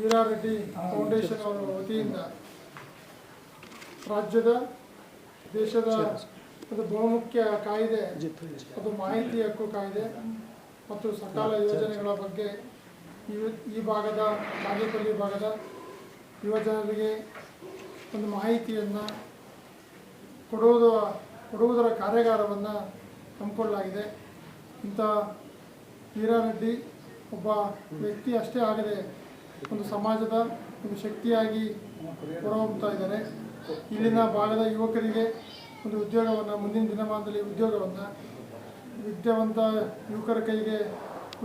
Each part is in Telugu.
ವೀರಾರೆಡ್ಡಿ ಫೌಂಡೇಶನ್ ಅವರ ವತಿಯಿಂದ ರಾಜ್ಯದ ದೇಶದ ಒಂದು ಬಹುಮುಖ್ಯ ಕಾಯ್ದೆ ಅದು ಮಾಹಿತಿ ಹಕ್ಕು ಕಾಯ್ದೆ ಮತ್ತು ಸಕಾಲ ಯೋಜನೆಗಳ ಬಗ್ಗೆ ಈ ಭಾಗದ ಬಾಗೇಪಲ್ಲಿ ಭಾಗದ ಯುವಜನರಿಗೆ ಒಂದು ಮಾಹಿತಿಯನ್ನು ಕೊಡುವುದರ ಕಾರ್ಯಾಗಾರವನ್ನು ಹಮ್ಮಿಕೊಳ್ಳಲಾಗಿದೆ. ಇಂಥ ವೀರಾರೆಡ್ಡಿ ಒಬ್ಬ ವ್ಯಕ್ತಿ ಅಷ್ಟೇ ಆಗದೆ ಒಂದು ಸಮಾಜದ ಒಂದು ಶಕ್ತಿಯಾಗಿ ಹೊರಹೊಮ್ಮುತ್ತಾ ಇದ್ದಾರೆ. ಇಲ್ಲಿನ ಭಾಗದ ಯುವಕರಿಗೆ ಒಂದು ಉದ್ಯೋಗವನ್ನು, ಮುಂದಿನ ದಿನಮಾನದಲ್ಲಿ ಉದ್ಯೋಗವನ್ನು, ವಿದ್ಯಾವಂತ ಯುವಕರ ಕೈಗೆ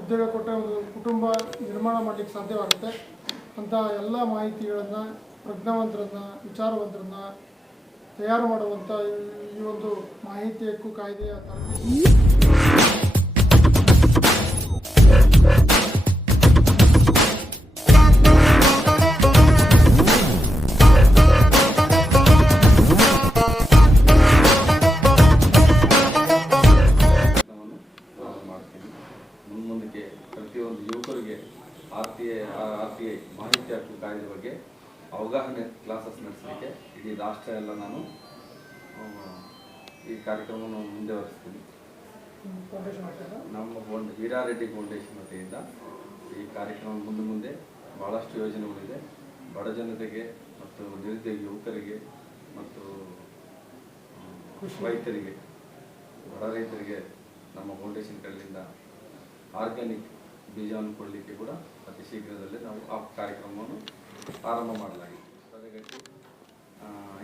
ಉದ್ಯೋಗ ಕೊಟ್ಟ ಒಂದು ಕುಟುಂಬ ನಿರ್ಮಾಣ ಮಾಡಲಿಕ್ಕೆ ಸಾಧ್ಯವಾಗುತ್ತೆ. ಅಂಥ ಎಲ್ಲ ಮಾಹಿತಿಗಳನ್ನು ಪ್ರಜ್ಞಾವಂತರನ್ನು, ವಿಚಾರವಂತರನ್ನು ತಯಾರು ಮಾಡುವಂಥ ಈ ಒಂದು ಮಾಹಿತಿ ಹಕ್ಕು ಕಾಯ್ದೆಯ ಮುಂದಕ್ಕೆ ಪ್ರತಿಯೊಂದು ಯುವಕರಿಗೆ ಆರ್.ಟಿ.ಐ ಮಾಹಿತಿ ಹಕ್ಕು ಕಾಯ್ದೆ ಬಗ್ಗೆ ಅವಗಾಹನೆ ಕ್ಲಾಸಸ್ ನಡೆಸಲಿಕ್ಕೆ ಇಡೀ ರಾಷ್ಟ್ರ ಎಲ್ಲ ನಾನು ಈ ಕಾರ್ಯಕ್ರಮವನ್ನು ಮುಂದುವರಿಸ್ತೀನಿ. ನಮ್ಮ ವೀರಾರೆಡ್ಡಿ ಫೌಂಡೇಶನ್ ವತಿಯಿಂದ ಈ ಕಾರ್ಯಕ್ರಮ ಮುಂದೆ ಭಾಳಷ್ಟು ಯೋಜನೆಗಳಿದೆ. ಬಡ ಜನತೆಗೆ ಮತ್ತು ನಿರುದ್ಯೋಗಿ ಯುವಕರಿಗೆ ಮತ್ತು ರೈತರಿಗೆ, ಬಡ ರೈತರಿಗೆ ನಮ್ಮ ಫೌಂಡೇಶನ್ ಕಡೆಯಿಂದ ಆರ್ಗ್ಯಾನಿಕ್ ಬೀಜವನ್ನು ಕೊಡಲಿಕ್ಕೆ ಕೂಡ ಅತಿ ಶೀಘ್ರದಲ್ಲೇ ನಾವು ಆ ಕಾರ್ಯಕ್ರಮವನ್ನು ಆರಂಭ ಮಾಡಲಾಗಿದೆ. ತಡೆಗಟ್ಟಿ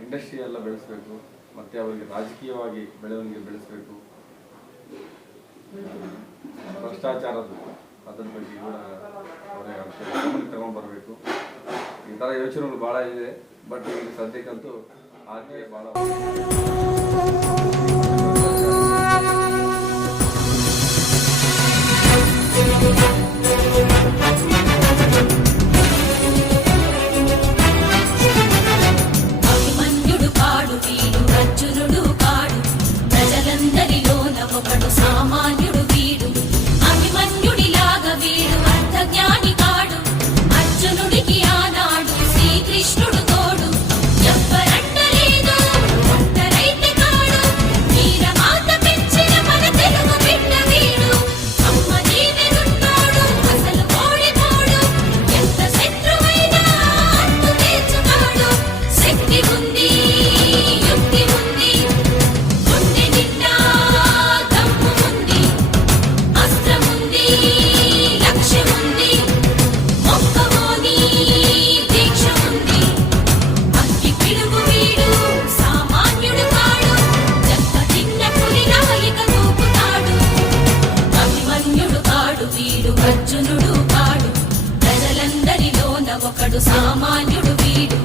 ಇಂಡಸ್ಟ್ರಿ ಎಲ್ಲ ಬೆಳೆಸಬೇಕು ಮತ್ತು ಅವರಿಗೆ ರಾಜಕೀಯವಾಗಿ ಬೆಳವಣಿಗೆ ಬೆಳೆಸಬೇಕು. ಭ್ರಷ್ಟಾಚಾರದ ಅದರ ಬಗ್ಗೆ ಕೂಡ ಅವರೇ ತಗೊಂಡ್ಬರಬೇಕು. ಈ ಥರ ಯೋಚನೆಗಳು ಭಾಳ ಇದೆ. ಬಟ್ ಈಗ ಸದ್ಯಕ್ಕಂತೂ ಆಕೆ ಭಾಳ అభిమన్యుడు కాడు వీడు అర్జునుడు కాడు ప్రజలందరిలోన ఒకడు సామాన్యుడు వీడు అభిమన్యుడిలాగా వీడు అర్థజ్ఞాని కాడు అర్జునుడికి ఆనాడు శ్రీకృష్ణుడు తోడు ఎవ్వరంటలేదు ఒంటరైతే కాడు వీరమాత పెంచిన మన తెలుగు బిడ్డ వీడు అమ్మ దీవెనున్నోడు అసలు ఓడిపోడు ఎంత శత్రువైనా అంతు తీర్చుతాడు శక్తి ఉంది యుక్తి ఉంది గుండె నిండా దమ్ము ఉంది అస్త్రం ఉంది లక్ష్యం ఉంది మొక్కవోని దీక్ష ఉంది అగ్గి పిడుగు వీడు సామాన్యుడు కాడు దెబ్బతిన్న పులిలా ఇక దూకుతాడు అభిమన్యుడు కాడు వీడు అర్జునుడు కాడు ప్రజలందరిలోన ఒకడు సామాన్యుడు వీడు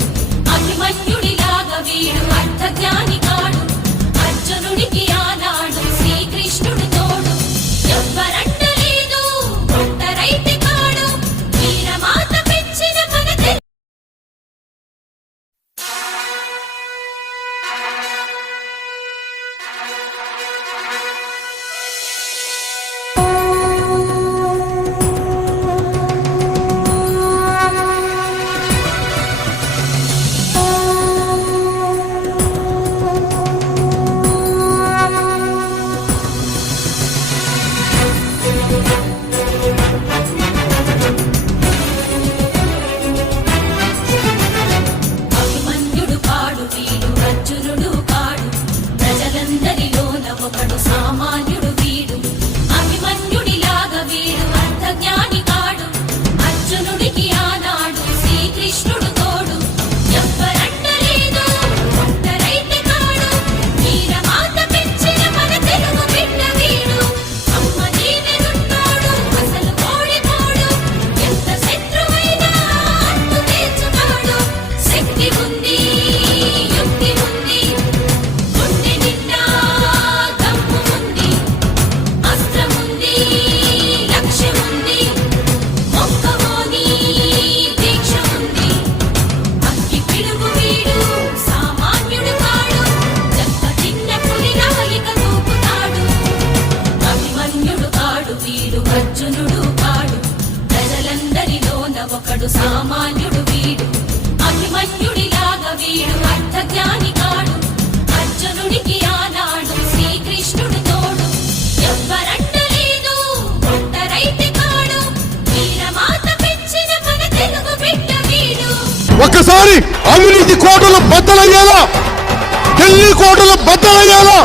అభిమన్యుడిలాగా వీడు అర్థజ్ఞాని కాడు అర్జునుడికి ఆనాడు శ్రీకృష్ణుడు తోడు ఎవ్వరంటలేదు ఒంటరైతే కాడు వీరమాత పెంచిన మన తెలుగు అభిమన్యుడు కాడు వీడు అర్జునుడు కాడు ప్రజలందరిలోన ఒకడు సామాన్యుడు వీడు అభిమన్యుడిలాగా వీడు అర్థజ్ఞాని కాడు అర్జునుడికి ఆనాడు శ్రీకృష్ణుడు తోడు ఎవ్వరంటలేదు ఒంటరైతే కాడు వీరమాత పెంచిన మన తెలుగు బిడ్డ వీడు అమ్మ దీవెనున్నోడు అసలు ఓడిపోడు ఎంత శత్రువైనా అంతు తీర్చుతాడు శక్తి ఉంది యుక్తి ఉంది గుండె నిండా దమ్ము ఉంది అస్త్రం ఉంది లక్ష్యం ఉంది మొక్కవోని దీక్ష ఉంది అగ్గి పిడుగు వీడు సామాన్యుడు కాడు దెబ్బతిన్న పులిలా ఇక దూకుతాడు అభిమన్యుడు కాడు వీడు అర్జునుడు కాడు ప్రజలందరిలోన ఒకడు సామాన్యుడు వీడు అభిమన్యుడిలాగా వీడు అర్థజ్ఞాని కాడు అర్జునుడికి ఆనాడు శ్రీకృష్ణుడు తోడు ఎవ్వరంటలేదు ఒంటరైతే కాడు వీరమాత పెంచిన మన తెలుగు బిడ్డ వీడు ఒక్కసారి అవినీతి కోటలు బద్దలయ్యేలా ఢిల్లీ కోటలు బద్దలయ్యేలా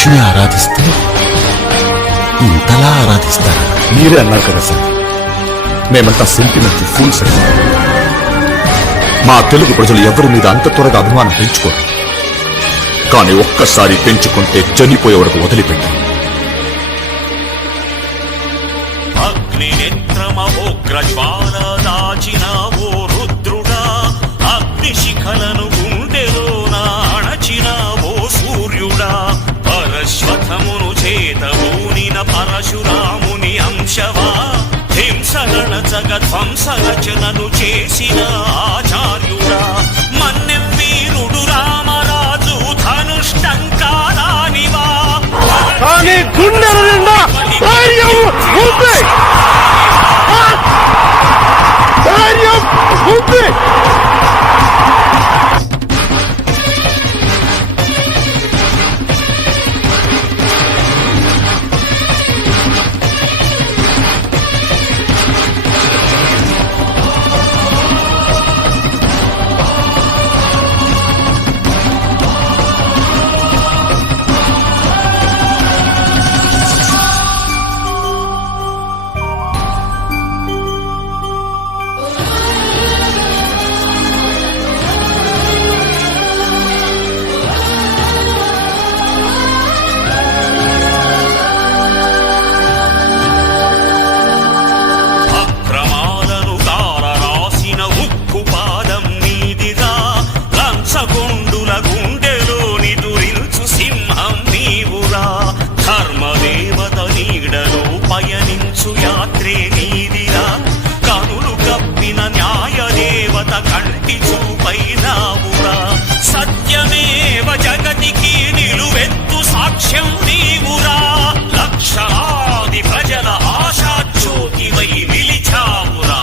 మనిషిని ఆరాధిస్తే ఇంతలా ఆరాధిస్తారు. మీరే అన్నారు కదా సార్, మేమంతా సెంటిమెంట్ ఫూల్స్ అని. మా తెలుగు ప్రజలు ఎవరి మీద అంత త్వరగా అభిమానం పెంచుకోరు, కానీ ఒక్కసారి పెంచుకుంటే చనిపోయే వరకు వదిలిపెట్టారు. అగ్నినేత్రమోగ్రజ్వాల దాచిన ఓ రుద్రుడా, అగ్నిశిఖలను గుండెలోన అణచిన ఓ సూర్యుడా, పరశ్వథమును చేతబూనిన పరశురాముని అంశవా, హింసగణ జగధ్వంసరచనను చేసిన ఆచార్యుడా, మన్నెం వీరుడు రామరాజు ధనుష్టంకారానివా, కానీ గుండెల నిండా ధైర్యం ఉంది. ధైర్యం ఉంది. యాత్రే నీదిరా, కనులు కప్పిన న్యాయదేవత కంటి చూపైనావురా, సత్యమేవ జగతికి నిలువెత్తు సాక్ష్యం నీవురా, లక్షలాది ప్రజల ఆశాజ్యోతివై నిలిచావురా,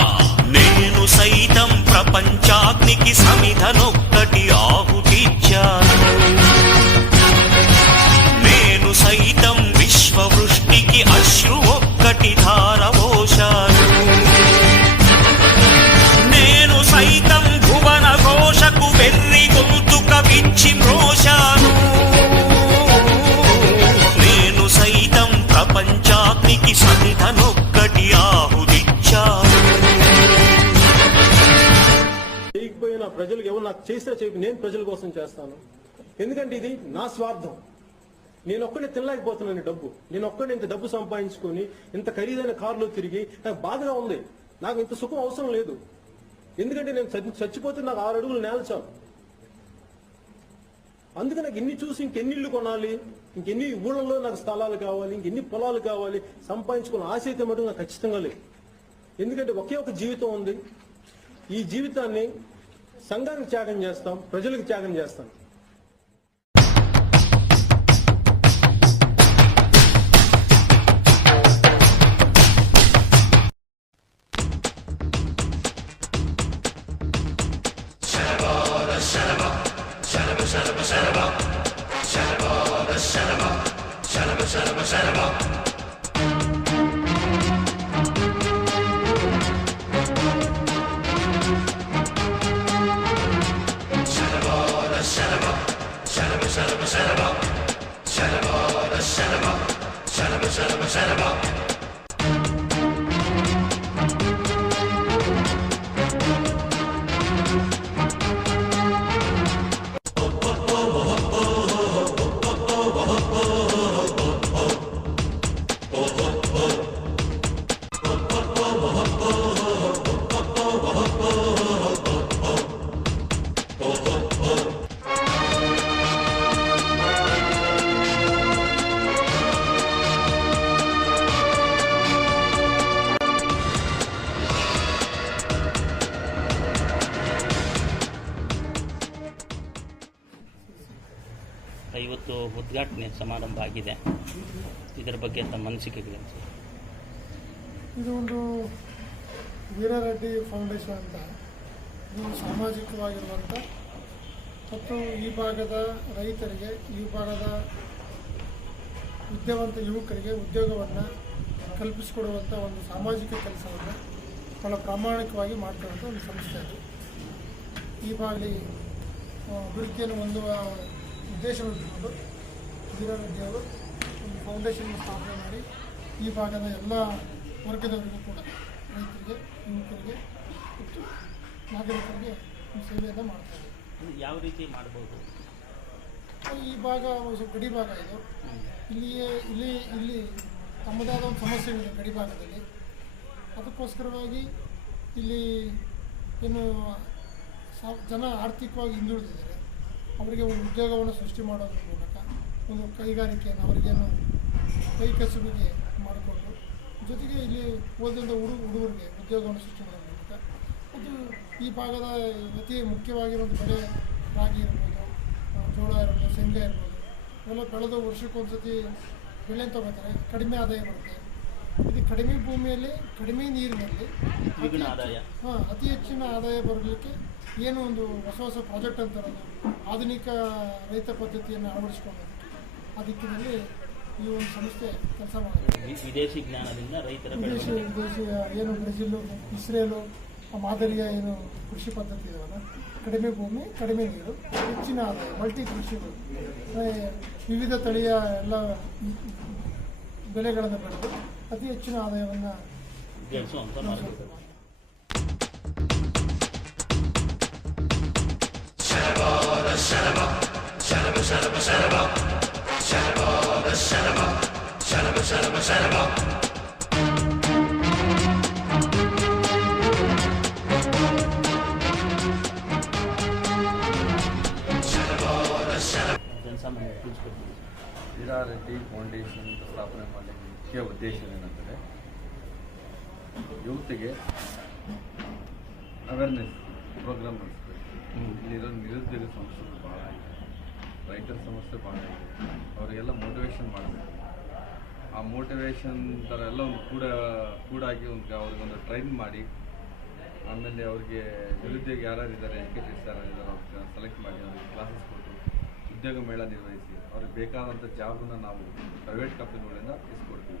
నేను సైతం ప్రపంచాగ్నికి సమిధనొక్కటి ఆహుతిచ్చాను, నేను సైతం విశ్వవృష్టికి అశ్రు ఒక్కటి ధారవోశాను, నేను సైతం భువన ఘోషకు వెర్రి గొంతుక విచ్చి మ్రోశాను, నేను సైతం ప్రపంచాగ్నికి సమిధనొక్కటి ఆహుతిచ్చాను. చేయకపోయినా ప్రజలకు ఎవరు నాకు చేసినా చెప్పి నేను ప్రజల కోసం చేస్తాను. ఎందుకంటే ఇది నా స్వార్థం. నేను ఒక్కడే తినలేకపోతున్నాను డబ్బు. నేను ఒక్కడే ఇంత డబ్బు సంపాదించుకొని ఇంత ఖరీదైన కారులో తిరిగి నాకు బాధగా ఉంది. నాకు ఇంత సుఖం అవసరం లేదు. ఎందుకంటే నేను చచ్చిపోతే నాకు 6 అడుగులు నేల చాలు. అందుకే నాకు ఎన్ని చూసి ఇంకెన్ని ఇళ్ళు కొనాలి, ఇంకెన్ని ఊళ్ళలో నాకు స్థలాలు కావాలి, ఇంకెన్ని పొలాలు కావాలి, సంపాదించుకున్న ఆశ అయితే మటుకు నాకు ఖచ్చితంగా లేదు. ఎందుకంటే ఒకే ఒక జీవితం ఉంది. ఈ జీవితాన్ని సంఘానికి త్యాగం చేస్తాం, ప్రజలకు త్యాగం చేస్తాం. ಇವತ್ತು ಉದ್ಘಾಟನೆ ಸಮಾರಂಭ ಆಗಿದೆ. ಇದರ ಬಗ್ಗೆ ತಮ್ಮ ಅನಿಸಿಕೆಗಳು? ಇದು ಒಂದು ವೀರಾರೆಡ್ಡಿ ಫೌಂಡೇಶನ್ ಅಂತ, ಇದು ಸಾಮಾಜಿಕವಾಗಿರುವಂಥ ಮತ್ತು ಈ ಭಾಗದ ರೈತರಿಗೆ, ಈ ಭಾಗದ ವಿದ್ಯಾವಂತ ಯುವಕರಿಗೆ ಉದ್ಯೋಗವನ್ನು ಕಲ್ಪಿಸಿಕೊಡುವಂಥ ಒಂದು ಸಾಮಾಜಿಕ ಕೆಲಸವನ್ನು ಭಾಳ ಪ್ರಾಮಾಣಿಕವಾಗಿ ಮಾಡ್ತಿರುವಂಥ ಒಂದು ಸಂಸ್ಥೆ ಅದು. ಈ ಭಾಗದಲ್ಲಿ ಅಭಿವೃದ್ಧಿಯನ್ನು ಹೊಂದುವ ಉದ್ದೇಶವಿಟ್ಟುಕೊಂಡು ವೀರಾರೆಡ್ಡಿ ಅವರು ಒಂದು ಫೌಂಡೇಶನ್ ಸ್ಥಾಪನೆ ಮಾಡಿ ಈ ಭಾಗದ ಎಲ್ಲ ವರ್ಗದವರಿಗೂ ಕೂಡ ರೈತರಿಗೆ, ಯುವಕರಿಗೆ ಮತ್ತು ನಾಗರಿಕರಿಗೆ ಸೇವೆಯನ್ನು ಮಾಡ್ತಾರೆ. ಯಾವ ರೀತಿ ಮಾಡ್ಬೋದು? ಈ ಭಾಗ ಸ್ವಲ್ಪ ಗಡಿ ಭಾಗ ಇದು. ಇಲ್ಲಿ ತಮ್ಮದೇ ಆದ ಒಂದು ಸಮಸ್ಯೆಗಳಿದೆ ಗಡಿ ಭಾಗದಲ್ಲಿ. ಅದಕ್ಕೋಸ್ಕರವಾಗಿ ಇಲ್ಲಿ ಏನು ಜನ ಆರ್ಥಿಕವಾಗಿ ಹಿಂದುಳಿದಿದ್ದಾರೆ, ಅವರಿಗೆ ಒಂದು ಉದ್ಯೋಗವನ್ನು ಸೃಷ್ಟಿ ಮಾಡೋದ್ರ ಮೂಲಕ ಒಂದು ಕೈಗಾರಿಕೆಯನ್ನು ಅವರಿಗೇನು ಕೈ ಕಸುಬಿಗೆ ಮಾಡಿಕೊಂಡು, ಜೊತೆಗೆ ಇಲ್ಲಿ ಓದಿದ ಹುಡುಗರಿಗೆ ಉದ್ಯೋಗವನ್ನು ಸೃಷ್ಟಿ ಮಾಡೋದ್ರ ಮೂಲಕ ಅದು ಈ ಭಾಗದ ಅತಿ ಮುಖ್ಯವಾಗಿರೋ ಬೆಳೆ ರಾಗಿ ಇರ್ಬೋದು, ಜೋಳ ಇರ್ಬೋದು, ಶೇಂಗಾ ಇರ್ಬೋದು, ಇವೆಲ್ಲ ಬೆಳೆದು ವರ್ಷಕ್ಕೊಂದು ಸತಿ ಬೆಳೆ ತಗೋತಾರೆ, ಕಡಿಮೆ ಆದಾಯ ಬರುತ್ತೆ. ಇದು ಕಡಿಮೆ ಭೂಮಿಯಲ್ಲಿ ಕಡಿಮೆ ನೀರಿನಲ್ಲಿ ಅತಿ ಹೆಚ್ಚಿನ ಆದಾಯ ಬರಲಿಕ್ಕೆ ಏನು ಒಂದು ಹೊಸ ಪ್ರಾಜೆಕ್ಟ್ ಅಂತಾರದು ಆಧುನಿಕ ರೈತ ಪದ್ಧತಿಯನ್ನು ಅಳವಡಿಸ್ಕೊಳ್ಳೋದಕ್ಕೆ ಆ ದಿಕ್ಕಿನಲ್ಲಿ ಈ ಒಂದು ಸಂಸ್ಥೆ ಕೆಲಸ ಮಾಡುತ್ತೆ. ವಿದೇಶಿ ಜ್ಞಾನದಿಂದ ರೈತರ ವಿದೇಶಿ ಏನು ಬ್ರೆಜಿಲು, ಇಸ್ರೇಲು ಮಾದರಿಯ ಏನು ಕೃಷಿ ಪದ್ಧತಿ ಇದೆಯಲ್ಲ, ಕಡಿಮೆ ಭೂಮಿ ಕಡಿಮೆ ನೀರು ಹೆಚ್ಚಿನ ಆದಾಯ, ಮಲ್ಟಿ ಕೃಷಿಗಳು, ವಿವಿಧ ತಳಿಯ ಎಲ್ಲ ಬೆಳೆಗಳನ್ನು ಬೆಳೆದು ಅತಿ ಹೆಚ್ಚಿನ ಆದಾಯವನ್ನು ಗಳಿಸುವಂತ ಮಾಡಬೇಕು. ಜನಸಾಮಾನ್ಯ ತಿಳಿಸ್ಕೊಡ್ತೀವಿ. ವೀರಾರೆಡ್ಡಿ ಫೌಂಡೇಶನ್ ಸ್ಥಾಪನೆ ಮಾಡಲಿಕ್ಕೆ ಮುಖ್ಯ ಉದ್ದೇಶ ಏನಂದರೆ ಯೂತ್ಗೆ ಅವೇರ್ನೆಸ್ ಪ್ರೋಗ್ರಾಮ್ ನಡೆಸಬೇಕು. ಇಲ್ಲಿರೋ ನಿರುದ್ಯೋಗ ಸಮಸ್ಯೆಗಳು ಭಾಳ ಇದೆ, ರೈತರ ಸಮಸ್ಯೆ ಭಾಳ ಇದೆ, ಅವರಿಗೆಲ್ಲ ಮೋಟಿವೇಶನ್ ಮಾಡಬೇಕು. ಆ ಮೋಟಿವೇಶನ್ ಥರ ಎಲ್ಲ ಒಂದು ಕೂಡಾಗಿ ಅವ್ರಿಗೊಂದು ಟ್ರೈನ್ ಮಾಡಿ, ಆಮೇಲೆ ಅವ್ರಿಗೆ ನಿರುದ್ಯೋಗ ಯಾರ್ಯಾರಿದ್ದಾರೆ, ಎಜುಕೇಟೆಡ್ಸ್ ಯಾರ್ಯಾರಿದ್ದಾರೆ ಅವ್ರಿಗೆ ಸೆಲೆಕ್ಟ್ ಮಾಡಿ ಅವ್ರಿಗೆ ಕ್ಲಾಸಸ್ ಕೊಟ್ಟು ಉದ್ಯೋಗ ಮೇಳ ನಿರ್ವಹಿಸಿ ಅವ್ರಿಗೆ ಬೇಕಾದಂಥ ಜಾಬನ್ನು ನಾವು ಪ್ರೈವೇಟ್ ಕಂಪನಿಗಳಿಂದ ಇಸ್ಕೊಡ್ತೀವಿ.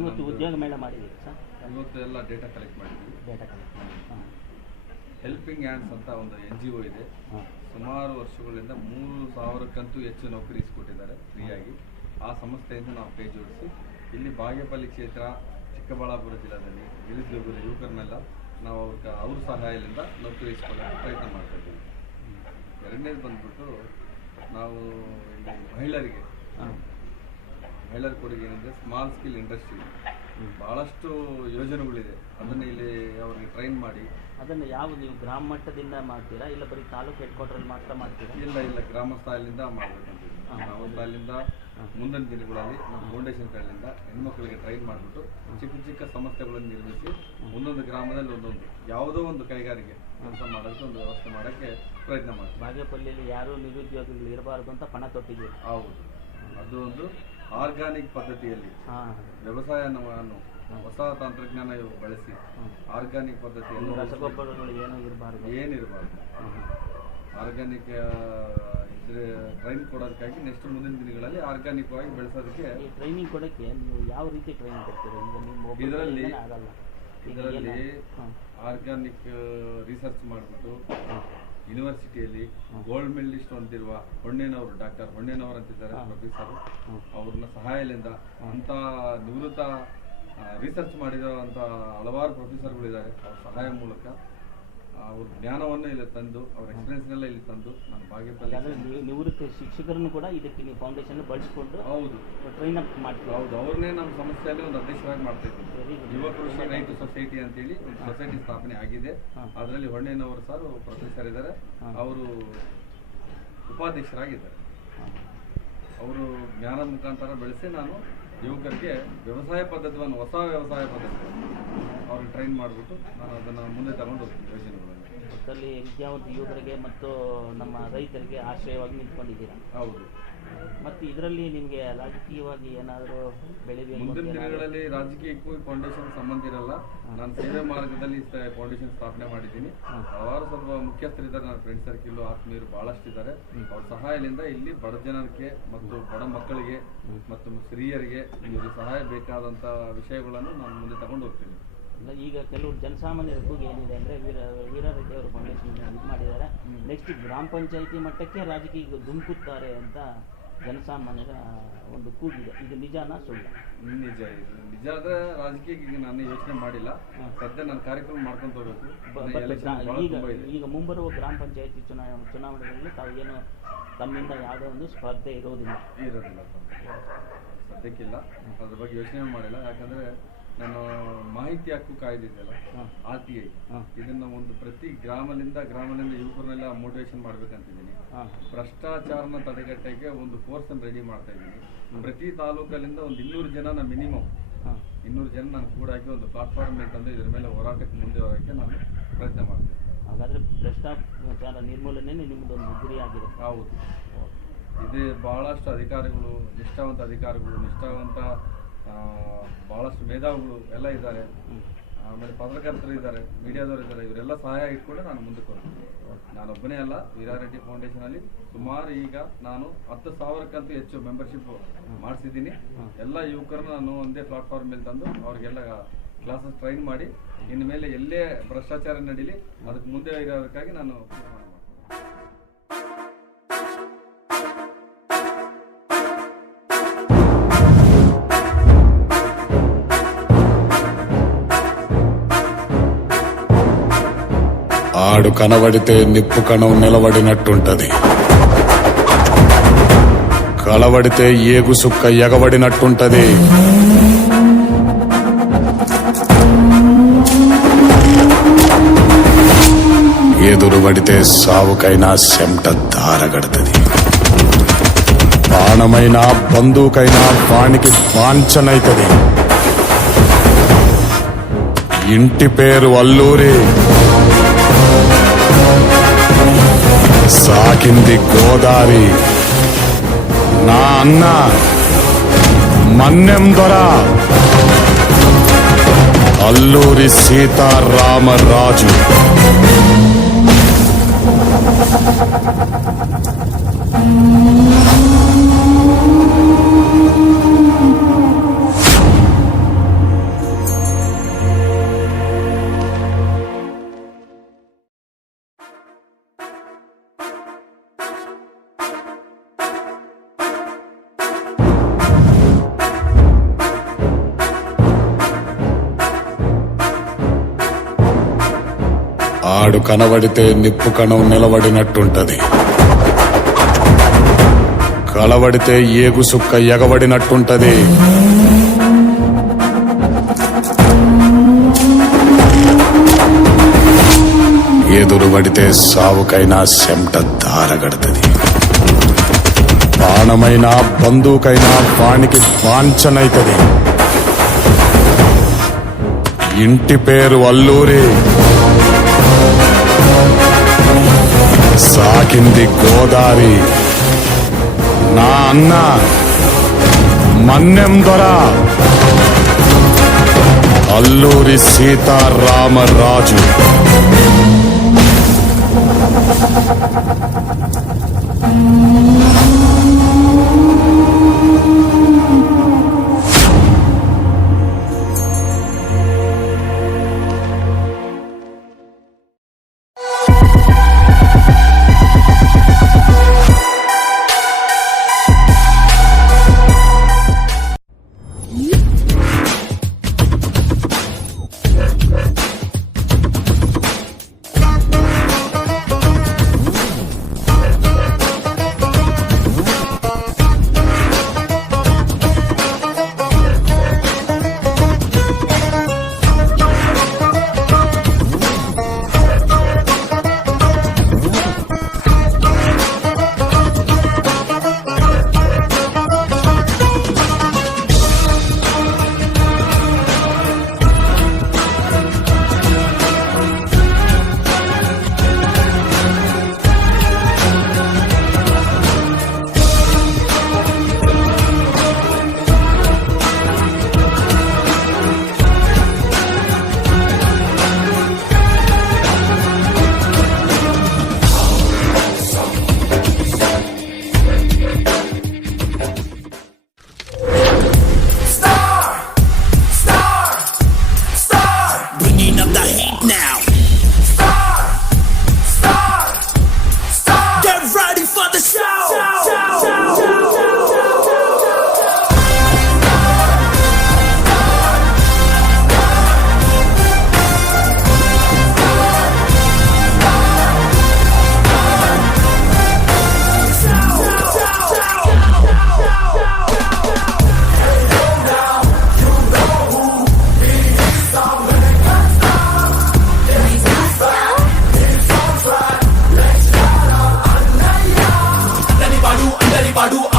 ಇವತ್ತು ಉದ್ಯೋಗ ಮೇಳ ಮಾಡಿದ್ದೀವಿ ಸರ್. ಇವತ್ತು ಎಲ್ಲ ಡೇಟಾ ಕಲೆಕ್ಟ್ ಮಾಡಿದ್ದೀವಿ. ಹೆಲ್ಪಿಂಗ್ ಹ್ಯಾಂಡ್ಸ್ ಅಂತ ಒಂದು NGO ಇದೆ. ಸುಮಾರು ವರ್ಷಗಳಿಂದ 3,000ಕ್ಕಂತೂ ಹೆಚ್ಚು ನೌಕರಿ ಇಸ್ಕೊಟ್ಟಿದ್ದಾರೆ ಫ್ರೀಯಾಗಿ. ಆ ಸಂಸ್ಥೆಯಿಂದ ನಾವು ಕೈ ಜೋಡಿಸಿ ಇಲ್ಲಿ ಬಾಗೇಪಲ್ಲಿ ಕ್ಷೇತ್ರ, ಚಿಕ್ಕಬಳ್ಳಾಪುರ ಜಿಲ್ಲೆಯಲ್ಲಿ ನಿರುದ್ಯೋಗ ಯುವಕರನ್ನೆಲ್ಲ ನಾವು ಅವ್ರ ಸಹಾಯದಿಂದ ನೌಕರಿ ಇಸ್ಕೊಳ್ಳೋಕ್ಕೆ ಪ್ರಯತ್ನ ಮಾಡ್ತಾಯಿದ್ದೀವಿ. ಎರಡನೇದು ಬಂದ್ಬಿಟ್ಟು ನಾವು ಇಲ್ಲಿ ಮಹಿಳೆಯರ ಕೊಡುಗೆ ಏನಂದರೆ ಸ್ಮಾಲ್ ಸ್ಕಿಲ್ ಇಂಡಸ್ಟ್ರಿ ಭಾಳಷ್ಟು ಯೋಜನೆಗಳಿದೆ. ಅದನ್ನು ಇಲ್ಲಿ ಅವ್ರಿಗೆ ಟ್ರೈನ್ ಮಾಡಿ ಅದನ್ನು ನೀವು ಗ್ರಾಮ ಮಟ್ಟದಿಂದ ಮಾಡ್ತೀರಾ ಇಲ್ಲ ಬರೀ ತಾಲೂಕು ಹೆಡ್ ಕ್ವಾರ್ಟರಲ್ಲಿ ಮಾತ್ರ ಮಾಡ್ತೀರಾ? ಇಲ್ಲ ಗ್ರಾಮ ಸ್ಥಾಯಿಲಿಂದ ಮಾಡಬೇಕಂತೀವಿ. ನಾವು ಸ್ಥಾಯಿಲಿಂದ ಮುಂದಿನ ದಿನಗಳಲ್ಲಿ ನಮ್ಮ ಫೌಂಡೇಶನ್ ಕಡೆಯಿಂದ ಹೆಣ್ಮಕ್ಳಿಗೆ ಟ್ರೈನ್ ಮಾಡಿಬಿಟ್ಟು ಚಿಕ್ಕ ಸಂಸ್ಥೆಗಳನ್ನು ನಿರ್ಮಿಸಿ ಒಂದೊಂದು ಗ್ರಾಮದಲ್ಲಿ ಒಂದೊಂದು ಯಾವುದೋ ಒಂದು ಕೈಗಾರಿಕೆ ಕೆಲಸ ಮಾಡೋಕ್ಕೆ ಒಂದು ವ್ಯವಸ್ಥೆ ಮಾಡೋಕ್ಕೆ ಪ್ರಯತ್ನ ಮಾಡ್ತೀವಿ. ಬಾಗೇಪಲ್ಲಿಯಲ್ಲಿ ಯಾರೂ ನಿರುದ್ಯೋಗಿಗಳು ಇರಬಾರ್ದು ಅಂತ ಪಣ ತೊಟ್ಟಿದ್ದೀವಿ. ಹೌದು, ಅದು ಒಂದು ಆರ್ಗಾನಿಕ್ ಪದ್ಧತಿಯಲ್ಲಿ ವ್ಯವಸಾಯವನ್ನು ಹೊಸ ತಂತ್ರಜ್ಞಾನ ಬಳಸಿ ಆರ್ಗಾನಿಕ್ ಪದ್ಧತಿಯಲ್ಲಿ ರಸಗೊಬ್ಬರಗಳು ಏನಿರಬಾರ್ದು ಆರ್ಗ್ಯಾನಿಕ್ ಇದ್ರೆ ಟ್ರೈನ್ ಕೊಡೋದಕ್ಕಾಗಿ ನೆಕ್ಸ್ಟ್ ಮುಂದಿನ ದಿನಗಳಲ್ಲಿ ಆರ್ಗ್ಯಾನಿಕ್ ಆಗಿ ಬೆಳೆಸೋದಕ್ಕೆ ಟ್ರೈನಿಂಗ್ ಕೊಡೋಕ್ಕೆ ನೀವು ಯಾವ ರೀತಿ ಟ್ರೈನಿಂಗ್ ಕೊಡ್ತೀರಾ? ಇದರಲ್ಲಿ ಆರ್ಗ್ಯಾನಿಕ್ ರಿಸರ್ಚ್ ಮಾಡಿಬಿಟ್ಟು ಯೂನಿವರ್ಸಿಟಿಯಲ್ಲಿ ಗೋಲ್ಡ್ ಮೆಡಲಿಸ್ಟ್ ಅಂತಿರುವ ಡಾಕ್ಟರ್ ಹೊಣ್ಣೇನವರು ಅಂತಿದ್ದಾರೆ ಪ್ರೊಫೆಸರ್, ಅವ್ರನ್ನ ಸಹಾಯದಿಂದ ಅಂತ ನಿವೃತ್ತ ರಿಸರ್ಚ್ ಮಾಡಿರೋಂಥ ಹಲವಾರು ಪ್ರೊಫೆಸರ್ಗಳಿದ್ದಾರೆ. ಅವ್ರ ಸಹಾಯ ಮೂಲಕ ಅವ್ರ ಜ್ಞಾನವನ್ನು ಇಲ್ಲಿ ತಂದು ಅವ್ರ ಎಕ್ಸ್ಪೀರಿಯನ್ಸ್ನೆಲ್ಲ ಇಲ್ಲಿ ತಂದು ನಾನು ಬಾಗೇಪಲ್ಲಿ ನಿವೃತ್ತ ಶಿಕ್ಷಕರನ್ನು ಕೂಡ ಇದಕ್ಕೆ ನೀವು ಫೌಂಡೇಶನ್ ಬಳಸಿಕೊಂಡು ಹೌದು ಟ್ರೈನ್ ಅಪ್ ಮಾಡ್ತೀವಿ. ಹೌದು, ಅವ್ರನ್ನೇ ನಮ್ಮ ಸಂಸ್ಥೆಯಲ್ಲಿ ಒಂದು ಅಧ್ಯಕ್ಷರಾಗಿ ಮಾಡ್ತಾ ಇದ್ದೀವಿ. ಯುವ ಕೃಷಿ ರೈತ ಸೊಸೈಟಿ ಅಂತೇಳಿ ಒಂದು ಸೊಸೈಟಿ ಸ್ಥಾಪನೆ ಆಗಿದೆ. ಅದರಲ್ಲಿ ಹೊಣ್ಣೇನವರು ಸರ್ ಪ್ರೊಫೆಸರ್ ಇದ್ದಾರೆ, ಅವರು ಉಪಾಧ್ಯಕ್ಷರಾಗಿದ್ದಾರೆ. ಅವರು ಜ್ಞಾನ ಮುಖಾಂತರ ಬೆಳೆಸಿ ನಾನು ಯುವಕರಿಗೆ ವ್ಯವಸಾಯ ಪದ್ಧತಿಯನ್ನು ಹೊಸ ವ್ಯವಸಾಯ ಪದ್ಧತಿ ಅವ್ರಿಗೆ ಟ್ರೈನ್ ಮಾಡಿಬಿಟ್ಟು ನಾನು ಅದನ್ನು ಮುಂದೆ ತಗೊಂಡು ಹೋಗ್ತೀನಿ ಯೋಜನೆಗಳಲ್ಲಿ. ಒಟ್ಟಲ್ಲಿ ವಿದ್ಯಾವಂತ ಯುವಕರಿಗೆ ಮತ್ತು ನಮ್ಮ ರೈತರಿಗೆ ಆಶ್ರಯವಾಗಿ ನಿಂತ್ಕೊಂಡಿದ್ದೀರಾ. ಹೌದು. ಮತ್ತು ಇದರಲ್ಲಿ ನಿಮಗೆ ರಾಜಕೀಯವಾಗಿ ಏನಾದರೂ ಬೆಳಿಬೇಕು? ಮುಂದಿನ ದಿನಗಳಲ್ಲಿ ರಾಜಕೀಯಕ್ಕೂ ಫೌಂಡೇಶನ್ ಸಂಬಂಧ ಇರಲ್ಲ. ನಾನು ಸೇವೆ ಮಾರ್ಗದಲ್ಲಿ ಫೌಂಡೇಶನ್ ಸ್ಥಾಪನೆ ಮಾಡಿದ್ದೀನಿ. ಹಲವಾರು ಸ್ವಲ್ಪ ಮುಖ್ಯಸ್ಥರಿದ್ದಾರೆ, ನನ್ನ ಫ್ರೆಂಡ್ ಸರ್ಕಿಲ್ ಆತ್ಮೀಯರು ಭಾಳಷ್ಟಿದ್ದಾರೆ. ಅವ್ರ ಸಹಾಯದಿಂದ ಇಲ್ಲಿ ಬಡ ಜನರಿಗೆ ಮತ್ತು ಬಡ ಮಕ್ಕಳಿಗೆ ಮತ್ತು ಸ್ತ್ರೀಯರಿಗೆ ಇವ್ರಿಗೆ ಸಹಾಯ ಬೇಕಾದಂಥ ವಿಷಯಗಳನ್ನು ನಾನು ಮುಂದೆ ತಗೊಂಡು ಹೋಗ್ತೀನಿ. ಈಗ ಕೆಲವರು ಜನಸಾಮಾನ್ಯರ ಕೂಗಿ ಏನಿದೆ ಅಂದರೆ ವೀರಾರೆಡ್ಡಿ ಅವರು ಫೌಂಡೇಶನ್ ಇದು ಮಾಡಿದ್ದಾರೆ, ನೆಕ್ಸ್ಟ್ ಗ್ರಾಮ ಪಂಚಾಯಿತಿ ಮಟ್ಟಕ್ಕೆ ರಾಜಕೀಯ ಧುಮುಕುತ್ತಾರೆ ಅಂತ ಜನಸಾಮಾನ್ಯರ ಒಂದು ಕೂಗಿದೆ. ಇದು ನಿಜಾನ ಸುಳ್ಳು? ನಿಜ ನಿಜ ಆದರೆ ರಾಜಕೀಯಕ್ಕೆ ಈಗ ನಾನು ಯೋಚನೆ ಮಾಡಿಲ್ಲ. ಸದ್ಯ ನಾನು ಕಾರ್ಯಕ್ರಮ ಮಾಡ್ಕೊಂಡು ಹೋಗಬೇಕು. ಈಗ ಮುಂಬರುವ ಗ್ರಾಮ ಪಂಚಾಯತಿ ಚುನಾವಣೆಗಳಲ್ಲಿ ತಾವು ಏನು ತಮ್ಮಿಂದ ಯಾವುದೇ ಒಂದು ಸ್ಪರ್ಧೆ ಇರೋದಿಲ್ಲ ಸದ್ಯಕ್ಕಿಲ್ಲ. ಅದ್ರ ಬಗ್ಗೆ ಯೋಚನೆ ಮಾಡಿಲ್ಲ. ಯಾಕಂದರೆ ನಾನು ಮಾಹಿತಿ ಹಕ್ಕು ಕಾಯ್ದಿದ್ದೆಲ್ಲ RTI, ಇದನ್ನು ಒಂದು ಪ್ರತಿ ಗ್ರಾಮದಿಂದ ಯುವಕರನ್ನೆಲ್ಲ ಮೋಟಿವೇಶನ್ ಮಾಡ್ಬೇಕಂತಿದ್ದೀನಿ. ಭ್ರಷ್ಟಾಚಾರನ ತಡೆಗಟ್ಟಕ್ಕೆ ಒಂದು ಕೋರ್ಸನ್ನು ರೆಡಿ ಮಾಡ್ತಾ ಇದ್ದೀನಿ. ಪ್ರತಿ ತಾಲೂಕಲ್ಲಿಂದ ಒಂದು 200 ಜನ ಮಿನಿಮಮ್ 200 ಜನ ನಾನು ಕೂಡ ಹಾಕಿ ಒಂದು ಪ್ಲಾಟ್ಫಾರ್ಮ್ ತಂದು ಇದ್ರ ಮೇಲೆ ಹೋರಾಟಕ್ಕೆ ಮುಂದೆ ಹೋಗೋಕ್ಕೆ ನಾನು ಪ್ರಯತ್ನ ಮಾಡ್ತೀನಿ. ಹಾಗಾದರೆ ಭ್ರಷ್ಟಾಚಾರ ನಿರ್ಮೂಲನೆ ನಿಮ್ಮದೊಂದು ಗುರಿಯಾಗಿದೆ? ಹೌದು. ಇದು ಭಾಳಷ್ಟು ಅಧಿಕಾರಿಗಳು, ನಿಷ್ಠಾವಂತ ಭಾಳಷ್ಟು ಮೇಧಾವಿಗಳು ಎಲ್ಲ ಇದ್ದಾರೆ. ಆಮೇಲೆ ಪತ್ರಕರ್ತರು ಇದ್ದಾರೆ, ಮೀಡಿಯಾದವರು ಇದ್ದಾರೆ. ಇವರೆಲ್ಲ ಸಹಾಯ ಇಟ್ಕೊಂಡು ನಾನು ಮುಂದಕ್ಕೆ ಹೋಗ್ತೀನಿ. ನಾನೊಬ್ಬನೇ ಅಲ್ಲ, ವೀರಾರೆಡ್ಡಿ ಫೌಂಡೇಶನಲ್ಲಿ ಸುಮಾರು ಈಗ ನಾನು 10,000ಕ್ಕಿಂತ ಹೆಚ್ಚು ಮೆಂಬರ್ಶಿಪ್ ಮಾಡಿಸಿದ್ದೀನಿ. ಎಲ್ಲ ಯುವಕರನ್ನ ನಾನು ಒಂದೇ ಪ್ಲಾಟ್ಫಾರ್ಮ್ ಮೇಲೆ ತಂದು ಅವ್ರಿಗೆಲ್ಲ ಕ್ಲಾಸಸ್ ಟ್ರೈನ್ ಮಾಡಿ ಇನ್ನು ಮೇಲೆ ಎಲ್ಲೇ ಭ್ರಷ್ಟಾಚಾರ ನಡೀಲಿ ಅದಕ್ಕೆ ಮುಂದೆ ಇರೋದಕ್ಕಾಗಿ ನಾನು ತೀರ್ಮಾನ ಮಾಡ್ತೀನಿ. ఆడు కనబడితే నిప్పు కణం నిలబడినట్టుంటది, కలబడితే ఏగు సుక్క ఎగబడినట్టుంటది. ఎదురుబడితే సావుకైనా చెమట ధారగడుతుంది. బాణమైనా బందూకైనా వానికి వాంఛనైతది. ఇంటి పేరు అల్లూరి, సాకింది గోదారి. నా అన్న మన్నెం దొర అల్లూరి సీతారామరాజు. ఆడు కనబడితే నిప్పు కణం నిలబడినట్టుంటది, కలబడితే ఏగు సుక్క ఎగబడినట్టుంటది. ఎదురుబడితే సావుకైనా చెమట ధారగడుతుంది. బాణమైనా బందూకైనా వానికి వాంఛనైతది. ఇంటి పేరు అల్లూరి, సాకింది గోదారి. నా అన్న మన్నెం దొర అల్లూరి సీతారామరాజు. ಪಡು